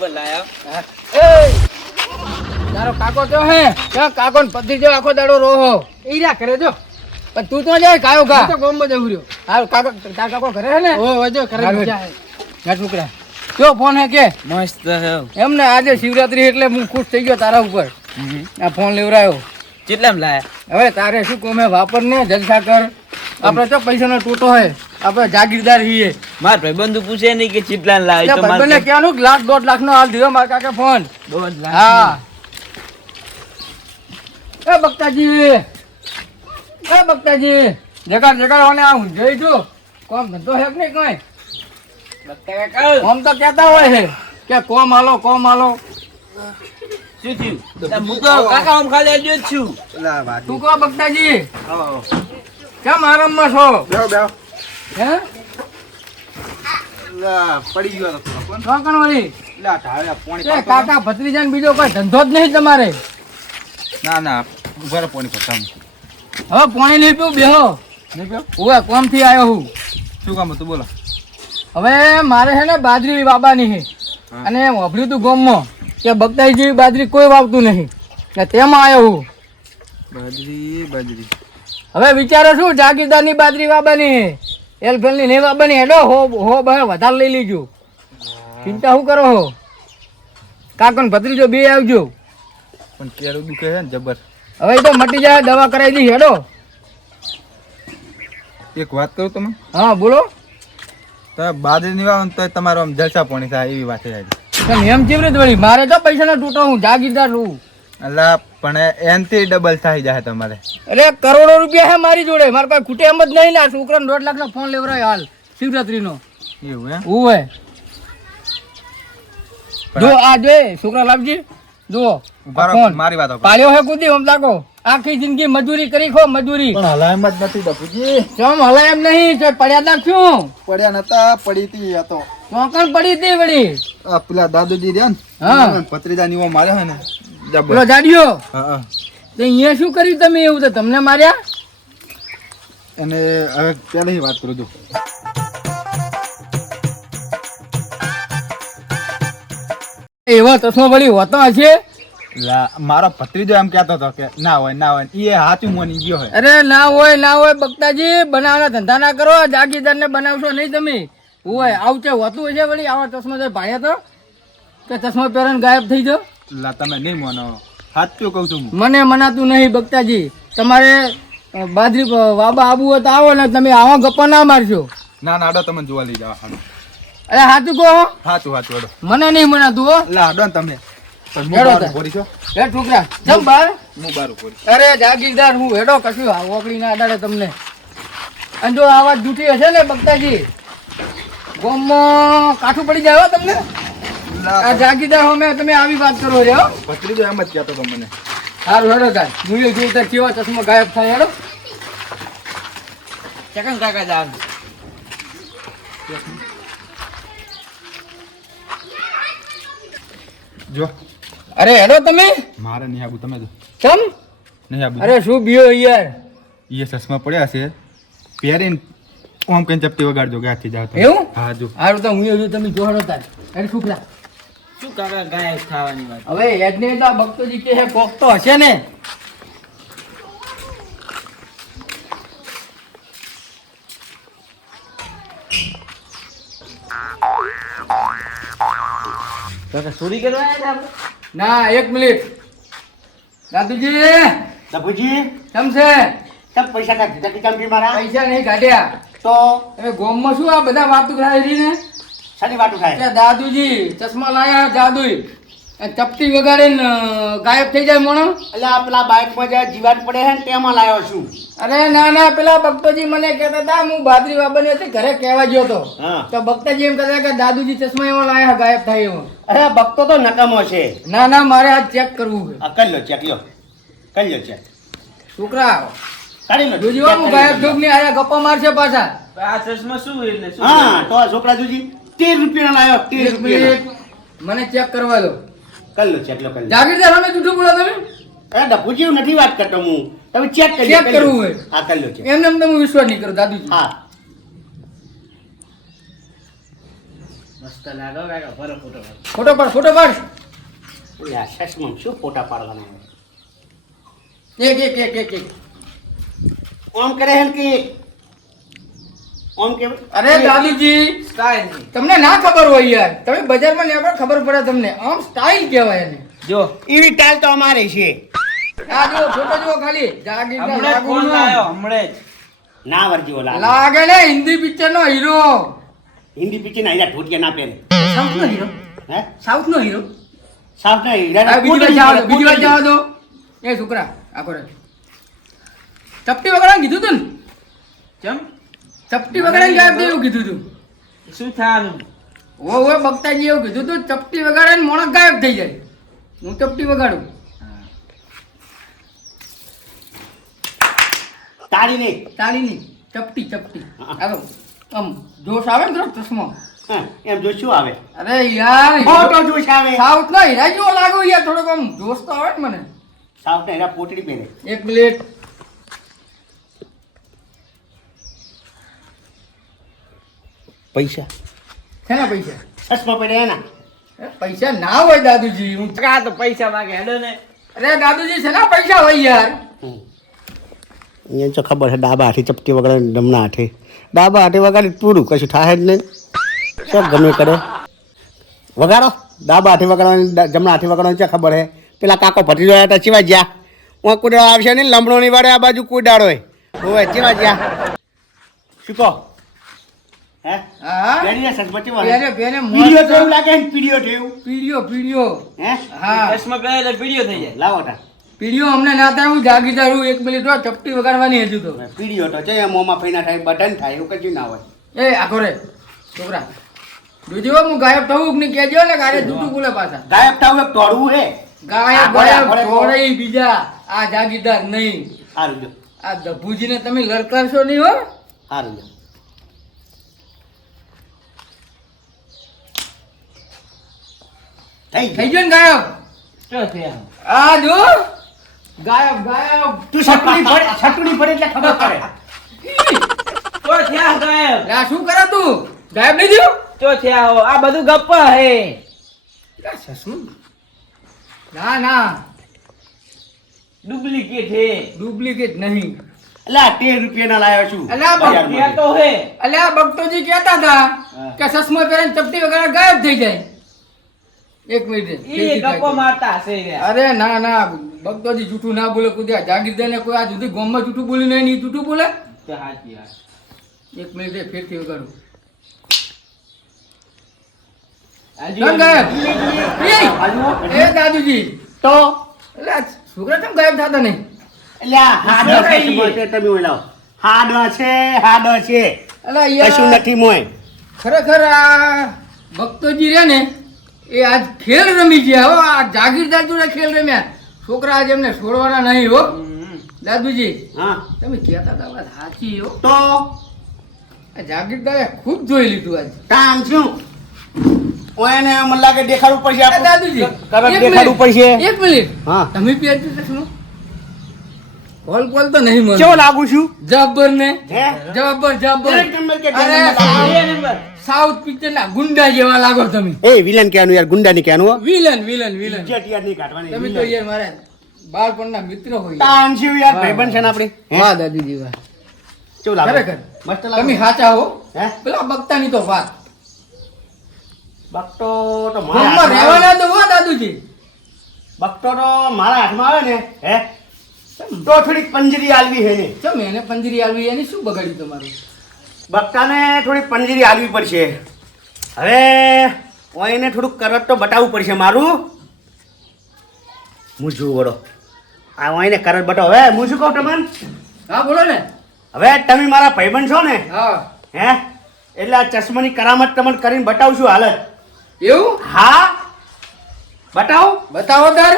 બરોબર લાયા. એ તારો કાકો તો હે ક્યાં કાકો ને પતિ જો આખો દાડો રોહો ઈ રહ્યા કરે જો પણ તું તો જાય કાયો કા તો ગોમ માં જવું રહ્યો. હા કાકો તાર કાકો ઘરે હે ને? ઓ વજો ઘરે જા હે ના છોકરા કયો ફોન હે કે મસ્ત હે. એમને આજે શિવરાત્રી એટલે હું ખુશ થઈ ગયો તારા ઉપર. આ ફોન લેવરાયો. કેટલામાં લાયા? હવે તારે શું કોમે વાપર ને જલસા કર. આપણે તો પૈસાનો ટોટો હે, આપણે જાગીરદાર છીએ. માર ભાઈબંધુ પૂછે નહીં કે કેટલામાં લાયા તો ભાઈબંધને કહેવાનું કે લાખ 1.5 લાખ નો હાલ દીધો મારા કાકા ફોન. 1.5 લાખ. હા એ બક્તાજી જગાડ અને આ હું જોઈ જો કોમ ધંધો હે કે નહીં કઈ બક્તા કાકા કોમ તો કહેતા હોય છે કે કોમ હાલો શું થયું? હું તો કાકા આમ ખાલી હજુ જ છું. તું કહો બક્તાજી કેમ આરામમાં છો? હે પડી ગયો તો ચોકણ વળી લા ઢાળ્યા પાણી એ કાકા ભત્રીજા ને બીજો કોઈ ધંધો જ નહીં તમારે? ના ઉભા પાણી પટામ હવે પાણી નહીં પીવું બેહો. નહીં પીઓ ઓવે કોમ થી આવ્યો હું. શું કામ હતું બોલો. હવે મારે છે ને બાજરી વાવવાની છે અને વાપર્યું તું ગામમાં કે બગદાઈ જેવી બાજરી કોઈ વાવતું નહીં ને તેમાં આવ્યો હું. બાજરી હવે વિચારો શું જાગીરદારની બાજરી વાવવાની છે, એલફેલની નહીં વાવવાની. હેડો હો બહે વધારે લઈ લીજો. ચિંતા શું કરો હો? કાકો ને ભત્રીજો બે આવજો. પણ કેળું દુખે છે ને જબર. હવે એ તો મટી જાય, દવા કરાવી દી. હેડો. એક વાત કરું તમે, હા બોલો. તમે બાજરી ની વાવો ને તો તમારો આમ જલસા પાણી થાય એવી વાત છે. પણ એમ કેવી રીતે વળી? મારે તો પૈસાનો તૂટો, હું જાગીરદાર છું. એટલે પણ એનથી ડબલ થઈ જાય તમારે. અરે કરોડો રૂપિયા હે મારી જોડે, મારા પાસે ખૂટે એમ જ નહીં ને. છોકરાને 1.5 લાખ નો ફોન લેવરાયો હાલ શિવરાત્રી નો. એવું એમ? ઓવે જો આ જો છોકરા લાવજી જુઓ ફોન મારી વાત પાળ્યો હે કુદી આમ લાગો. આખી જિંદગી મજૂરી કરી ખો મજૂરી. પણ હલાયમ જ નથી બાપુજી. ચમ હલાય એમ નહીં તો પડ્યા તા શું? પડ્યા નતા, પડી હતી આ તો. ચોકણ પડી હતી વળી. આ પેલા દાદુજી રહ્યા હા. ને ભત્રીજા નીવો માર્યો હે ને જબર. પેલો જાડિયો હા તો અહીંયા શું કર્યું તમે એવું? તો તમને માર્યા? અને હવે પહેલી વાત કરું છું. એવો ચશ્મા વળી હોતો હશે? મારો ભત્રીજો એમ કહેતો હતો કે ના હોય એ હાચું મોની ગયો હોય. અરે ના હોય બક્તાજી, બનાવવાના ધંધા ના કરો. જાગીરદાર ને બનાવશો નહીં તમે. હોય આવું છે હોતું હશે વળી. આવા ચશ્મા તો ભાડ્યા તો કે ચશ્મા પહેરીને ગાયબ થઈ જાઓ. લા તમે નહીં માનો, સાચું કહું છું હું. મને મનાતું નહીં બક્તાજી. તમારે બાજરી વાબા આબુ હોય તો આવો ને, તમે આવા ગપ્પા ના મારશો. ના આડો તમે જોવા લઈ જાવ. અરે સાચું કહો. સાચું આડો. મને નહીં મનાતું હો. લા આડો ને તમે. હેડો એ છોકરા જમ બાર. હું બારું બોલી. અરે જાગીરદાર હું હેડો કશું ઓકળી ના અડાડે તમને. અને જો આ વાત જૂઠી હશે ને બક્તાજી, ગોમમાં કાઠું પડી જાય હો તમને. આ જાગીરદાર હો મેં તમે આવી વાત કરો રે હો. ભત્રીજો એમ જ કહેતો હતો મને. સારું હેડો તાર હું એ જોઉં કેવા ચશ્મા ગાયબ થાય. હેડો ચકન કાકા જાવ. જો અરે હેડો તમે. મારે નહીં આવું, તમે જો ચમ નહીં આવું. અરે શું બીયો યાર. એ ચશ્મા પડ્યા છે, પહેરીને કોમ કઈ ચપટી વગાડજો ગાથી જાવ. એવું? હા જો. સારું તો હું એ તમે જો હેડો તાર. અરે છોકરા શું કાકા ગાયબ થવાની વાત? હવે યજ્ઞ તો આ ભક્તોજી કે છે કોક તો હશે ને. કાકા ચોરી કરવા આવ્યા હતા? ના એક મિનિટ દાદુજી બાપુજી કેમ છે? તબ પૈસા કાઢી દીધા કે મારા પૈસા નહીં કાઢ્યા તો હવે ગોમમાં શું આ બધા વાતું કરાવી ને સારી વાતું થાય. કે દાદુજી ચશ્મા લાયા જાદુઈ ચપટી વગાડીને ગાયબ થઈ જાય મોણો. એટલે આ પેલા બાઇકમાં જે જીવાત પડે છે ને તેમાં લાવ્યો છું. અરે ના પેલા ભક્તોજી મને કહેતા હતા, હું બાજરી વાબની હતી ઘરે કહેવા ગયો હતો હા. તો ભક્તજી એમ કહેતા કે દાદુજી ચશ્મા એમાં લાયા ગાયબ થાય એવો. અરે ભક્તો તો નકામો છે. ના મારે આ ચેક કરવું છે. આ કરી લો ચેક, લો કરી લો ચેક, છોકરા કાઢી લો. જોજો હું ગાયબ જોગ ની આયા ગપ્પા મારશે પાછા. આ ચશ્મા શું એટલે શું? હા તો આ છોકરા જોજી 13 રૂપિયા લાવ્યો. 13 એક રૂપિયા મિનિટ મને ચેક કરવા દો. કરી લો ચેક, લો કરી લો. જાગીરદાર અમે જૂઠું બોલો તમે. અરે ડપુજી હું નથી વાત કરતો હું, તમે ચેક કરી લો. ચેક કરવું હોય. હા કરી લો ચેક. એમને એમ તમે વિશ્વાસ નહીં કરો દાદુજી. હા મસ્ત લાગો કાકા ભરો ફોટો ફોટો પાડ ફોટો પાડ ઓય આ ચશ્મામાં શું ફોટા પાડવાના હોય? એક ઓમ કરે હે કે ઓમ કે અરે દાદુજી સ્ટાઈલ તમને ના ખબર હોય યાર તમે બજારમાં લે પણ ખબર પડે તમને આમ સ્ટાઇલ કહેવાય એને જો એવી ટાલ તો અમારે છે. આ જો ફોટો જો ખાલી જાગીરદાર હમણે લાગુ ફોન નો. આવ્યો હમણે જ ના વરજીવો લાગે. લાગે ને હિન્દી પિક્ચર નો હીરો હિન્દી પિક્ચર ના હીરા ઢોટિયા ના પહેરે. સાઉથ નો હીરો હે સાઉથ નો હીરો સાફ ના હીરા બીજી વાર જવા દો એ છોકરા આખો રે ચપટી વગાડવાનું કીધું તું ને ચમ ચપટી વગાડવાનું ગાયબ થયું એવું કીધું તું શું થવાનું ઓ બગતાજી એવું કીધું તું ચપટી વગાડે ને મોણસ ગાયબ થઈ જાય હું ચપટી વગાડું તાળી નહીં. તાળી નહીં ચપટી હાલો આમ જોશ આવે ને થોડો ચશ્મો હા, એમ જો શું આવે? અરે યાર ફોટો જોશ આવે. સાઉથ ના હીરા જેવો લાગુ યાર થોડોક આમ જોશ તો આવે ને મને સાફ ના હીરા પોટડી પહેરે. એક પ્લેટ પૈસા શેના પૈસા ચશ્મા પહેરે એના. પૈસા ના હોય દાદુજી હું કા તો પૈસા માંગે હેડો ને અરે દાદુજી શેના પૈસા હોય યાર અહીંયા તો ખબર છે ડાબા હાથે ચપટી વગાડે જમણા હાથે. ડાબા હાથે વગાડી પૂરું કશું થાય જ નહીં. શું ગમે કરે વગાડો. ડાબા હાથે વગાડવાની જમણા હાથે વગાડવાની ક્યાં ખબર છે? પેલા કાકો ભત્રીજો આવ્યા હતા ચીવા જ્યાં હું કોઈ આવશે નહીં લમણોની વાળે આ બાજુ કોઈ દાડો હોય ચીવા જ્યાં શું કહો હે હા બેરી સચમાં ચીવા પેરે પેરે પીડીઓ થયું લાગે ને પીડીઓ થયું પીડીઓ હે હા ચશ્મા પહેરે પીડિયો થઈ જાય લાવો તા પીડીઓ અમને ના થાય હું જાગીદાર હું એક મિનિટ હો ચપટી વગાડવાની હજુ તો પીડીઓ તો છે મોંમાં ફેના થાય બટન થાય એવું કશું ના હોય. એ આખો રે છોકરા જોજો હું ગાયબ થવું ને કહેજો ને ગારે જૂઠું બોલે પાછા ગાયબ થાવ એક તોડવું હે ગાયબ આ ગાયબ ઘોડે, થોડે બીજા આ જાગીદાર નહીં સારું જો આ દભુજીને તમે લડકારશો નહીં હો સારું જો થઈ થઈ ગયો ને ગાયબ શું થયા આ જો ગાયબ તું છટણી પડે એટલે ખબર પડે. તો થયા ગાયબ લા શું કરે તું ગાયબ નહીં થયો તો થયા હો આ બધું ગપ્પા હે ના ડુપ્લિકેટ હે ડુપ્લિકેટ નહીં અલા 13 રૂપિયાના લાવ્યો છું અલા, બજારમાંથી. ત્યાં તો હે અલ્યા બગતોજી કહેતા હતા કે ચશ્મા પહેરીને ચપટી વગર ગાયબ થઈ જાય એક મિનિટ ઈ ગપ્પો મારતા હશે રે અરે ના બગતોજી જૂઠું ના બોલે કુદ્યા જાગીરદારને કોઈ આ સુધી ગામમાં જૂઠું બોલ્યું નહીં ઈ જૂઠું બોલે તો હાચી વાત એક મિનિટ ફેરથી વગાડું આજુ કેમ ગાયબ એ દાદુજી તો એટલે આ છોકરા કેમ ગાયબ થતા નહીં અલ્યા હાડો શું છે કહીએ? શું છે તમે ઓય લાવો. હાડો છે અલા કશું યાર નથી મોય. ખરેખર આ ભક્તોજી રહ્યા ને એ આજ ખેલ રમી ગયા હો આ જાગીરદાર જોડે ખેલ રમ્યા છોકરા આજ એમને છોડવાના નહીં હો દાદુજી હા તમે કહેતા હતા વાત સાચી હો તો આ જાગીરદારે ખૂબ જોઈ લીધું આજ કામ શું ઓયને મને લાગે દેખાડવું પડશે એ આપણે. દાદુજી તરત એક દેખાડવું મિનિટ, પડશે. એક મિનિટ હા તમે પહેરજો ચશ્મો કોલ તો નહીં મને કેવો લાગુ છું જબ્બર ને હે જબ્બર એક નંબર કે બે અરે નંબર લાગુ. બે નંબર સાઉથ પિક્ચર ના ગુંડા જેવા લાગો તમે એ વિલન કહેવાનું યાર ગુંડા ની કહેવાનું હો. વિલન ઇજ્જત યાર નહીં કાઢવાની. તમે તો યાર મારા બાળપણના મિત્ર હોય તાન શું યાર ભાઈબંધ છે ને આપણે હે? વાહ દાદુજી વાહ કેવું લાગે ખરેખર મસ્ત તમે લાગે સાચા હો હે પેલા બગતાની તો વાત બકતો તો મારા ગામમાં હાથમાં આવે. રહેવાના તો વાહ દાદુજી બકતો તો મારા હાથમાં આવે ને હે તો થોડીક પંજરી આલવી હે ને ચમ એને પંજરી આવી એની શું બગાડ્યું તમારું બક્તાને થોડી પંજરી આલવી પડશે. હવે ઓયને થોડુંક કરત તો બતાવવું પડશે મારું. હું જોઉં વડો આ ઓયને કરત બતાવો. હવે હું શું કહું તમને હા બોલો ને હવે તમે મારા ભાઈબંધ છો ને હા હે એટલે આ ચશ્માની કરામત તમને કરીને બતાવશું હાલત. એવું હા બતાવો. બતાવો તાર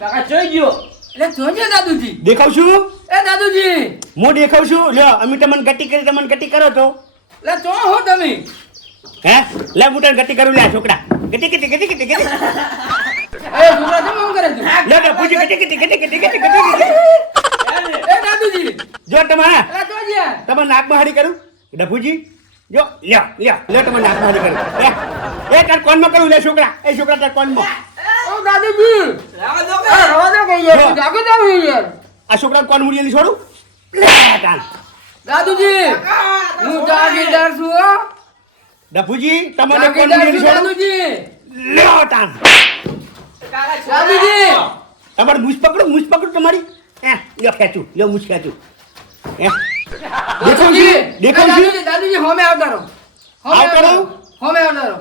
કાકા જોઈ ગયો એટલે જોજે દાદુજી દેખાવ છું એ દાદુજી હું દેખાવ છું. લ્યો અમે તમને ગટ્ટી કરી તમને ગટ્ટી કરો તો એટલે ચો હો તમે હે લે હું તને ગટ્ટી કરું. લે આ છોકરા ગટ્ટી ગટ્ટી ગટ્ટી ગટ્ટી ગટ્ટી એ છોકરા કેમ આમ કરે છે લે લે પૂછી ગટ્ટી ગટ્ટી ગટ્ટી ગટ્ટી ગટ્ટી ગટ્ટી. એ દાદુજી જો તમે એટલે જોજે તમે નાકમાં હાડી કરું ડભુજી જો લ્યો તમે નાખવા દે કરે એ તાર કોનમાં કરું લે છોકરા એ છોકરા તાર કોનમાં ઓ દાદુજી રાવા દો કે? રવા દો કઈ યાર જાગો જાવ યાર આ છોકરા કોન મુડીલી છોડું લે તાન દાદુજી હું જાગીરદાર છું હો ડફુજી તમને કોન જાગીરદાર મુડીલી છું છોડું દાદુજી લ્યો તાન કાકા છોકરા. દાદુજી તમારે મૂછ પકડું તમારી લ્યો ખેંચું લ્યો મૂછ ખેંચું દાદુજી દેખાવ છે દાદુજી હોમે આવતારો આવતારો? હોમે આવતારો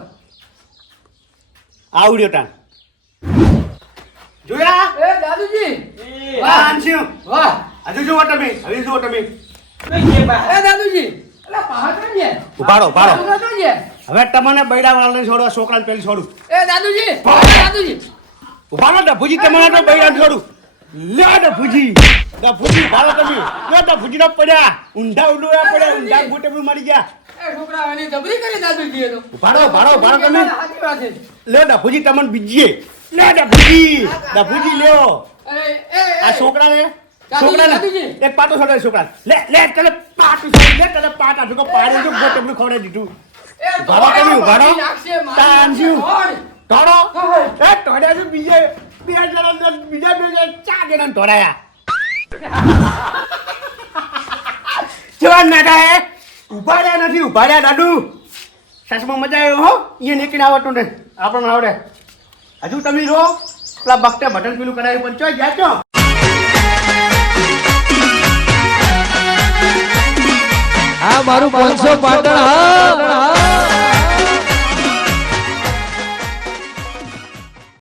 આવડ્યો તાન જોયા એ દાદુજી એ, વાહ આંસ્યું વાહ હજુ જુઓ તમે હવે જુઓ તમે કઈ છે બા? એ દાદુજી અલા પહાડ કેમ છે ઉભારો છોકરા તો છે હવે તમને બૈડા વાળાને છોડો છોકરાને પેલી છોડું એ દાદુજી દાદુજી ઉભારો ડફુજી તમને તો બૈડાને છોડું લ્યો ડફુજી ભારો તમે લ્યો ડફુજી ના પડ્યા ઊંધા પડ્યા ઊંધા ગોટે પર મરી ગયા એ છોકરા આની જબરી કરી દાદુજી એ તો ભારો તમે સાચી વાત છે લ્યો ડફુજી તમને બીજીએ લ્યો ડફુજી લ્યો આ છોકરાને દાદુજી. એક પાટો છોડે છોકરા લે તને પાટું છોડી લે તને પાટા ભેગો પાડ્યો છું ગોટે પર ખવડાવી દીધું ઉભારો તમે ઉભારો તાંજ્યું ટોળો એ ટોળ્યા છે બીજા બે ચાર જણા ટોળાયા જવાન નાટા હે ઉભાડ્યા દાદુ સાસમાં મજા આવ્યો હો એ નીકળી આવતું ને આપણને આવડે હજુ તમે રહો પેલા બકતે બટન પેલું કરાવ્યું પણ ચોઈ ગયા છો આ મારું 500 પાટણ હા